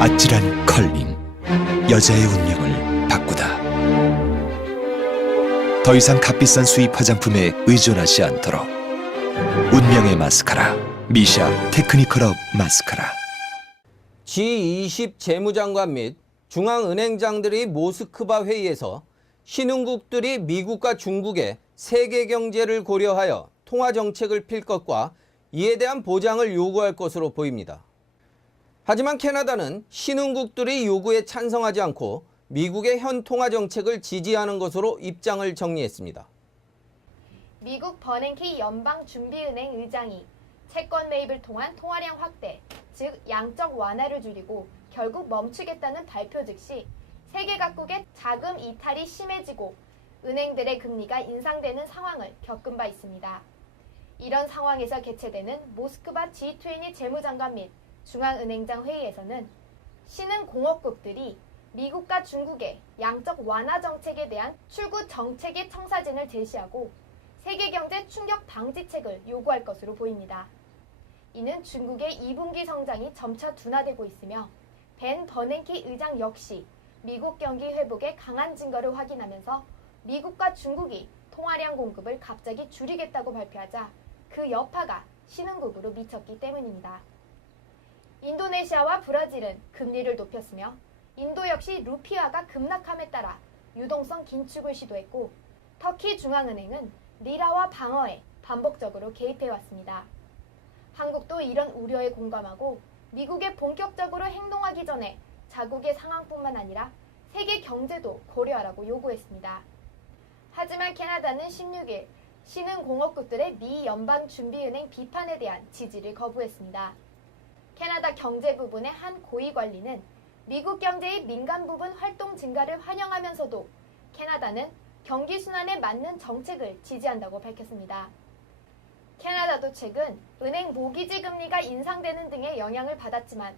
아찔한 컬링, 여자의 운명을 바꾸다. 더 이상 값비싼 수입 화장품에 의존하지 않도록 운명의 마스카라, 미샤 테크니컬업 마스카라. G20 재무장관 및 중앙은행장들의 모스크바 회의에서 신흥국들이 미국과 중국의 세계 경제를 고려하여 통화 정책을 필 것과 이에 대한 보장을 요구할 것으로 보입니다. 하지만 캐나다는 신흥국들의 요구에 찬성하지 않고 미국의 현 통화 정책을 지지하는 것으로 입장을 정리했습니다. 미국 버냉키 연방준비은행 의장이 채권 매입을 통한 통화량 확대, 즉 양적 완화를 줄이고 결국 멈추겠다는 발표 즉시 세계 각국의 자금 이탈이 심해지고 은행들의 금리가 인상되는 상황을 겪은 바 있습니다. 이런 상황에서 개최되는 모스크바 G20 재무장관 및 중앙은행장 회의에서는 신흥공업국들이 미국과 중국의 양적 완화 정책에 대한 출구 정책의 청사진을 제시하고 세계경제 충격 방지책을 요구할 것으로 보입니다. 이는 중국의 2분기 성장이 점차 둔화되고 있으며 벤 버냉키 의장 역시 미국 경기 회복의 강한 증거를 확인하면서 미국과 중국이 통화량 공급을 갑자기 줄이겠다고 발표하자 그 여파가 신흥국으로 미쳤기 때문입니다. 인도네시아와 브라질은 금리를 높였으며 인도 역시 루피아가 급락함에 따라 유동성 긴축을 시도했고 터키 중앙은행은 리라화 방어에 반복적으로 개입해왔습니다. 한국도 이런 우려에 공감하고 미국에 본격적으로 행동하기 전에 자국의 상황뿐만 아니라 세계 경제도 고려하라고 요구했습니다. 하지만 캐나다는 16일 신흥공업국들의 미 연방준비은행 비판에 대한 지지를 거부했습니다. 캐나다 경제부분의 한 고위관리는 미국 경제의 민간 부분 활동 증가를 환영하면서도 캐나다는 경기 순환에 맞는 정책을 지지한다고 밝혔습니다. 캐나다도 최근 은행 모기지 금리가 인상되는 등의 영향을 받았지만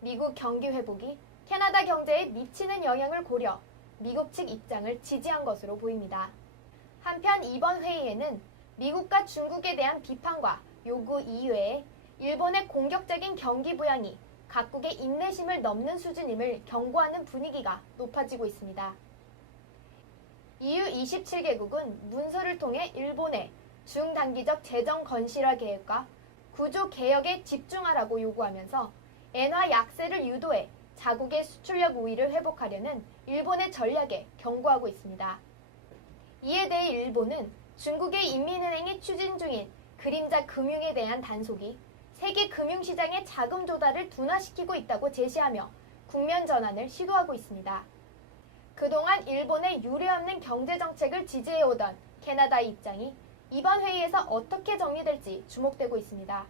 미국 경기 회복이 캐나다 경제에 미치는 영향을 고려 미국 측 입장을 지지한 것으로 보입니다. 한편 이번 회의에는 미국과 중국에 대한 비판과 요구 이외에 일본의 공격적인 경기 부양이 각국의 인내심을 넘는 수준임을 경고하는 분위기가 높아지고 있습니다. EU 27개국은 문서를 통해 일본의 중단기적 재정 건실화 계획과 구조 개혁에 집중하라고 요구하면서 엔화 약세를 유도해 자국의 수출력 우위를 회복하려는 일본의 전략에 경고하고 있습니다. 이에 대해 일본은 중국의 인민은행이 추진 중인 그림자 금융에 대한 단속이 세계 금융시장의 자금 조달을 둔화시키고 있다고 제시하며 국면 전환을 시도하고 있습니다. 그동안 일본의 유례없는 경제정책을 지지해오던 캐나다의 입장이 이번 회의에서 어떻게 정리될지 주목되고 있습니다.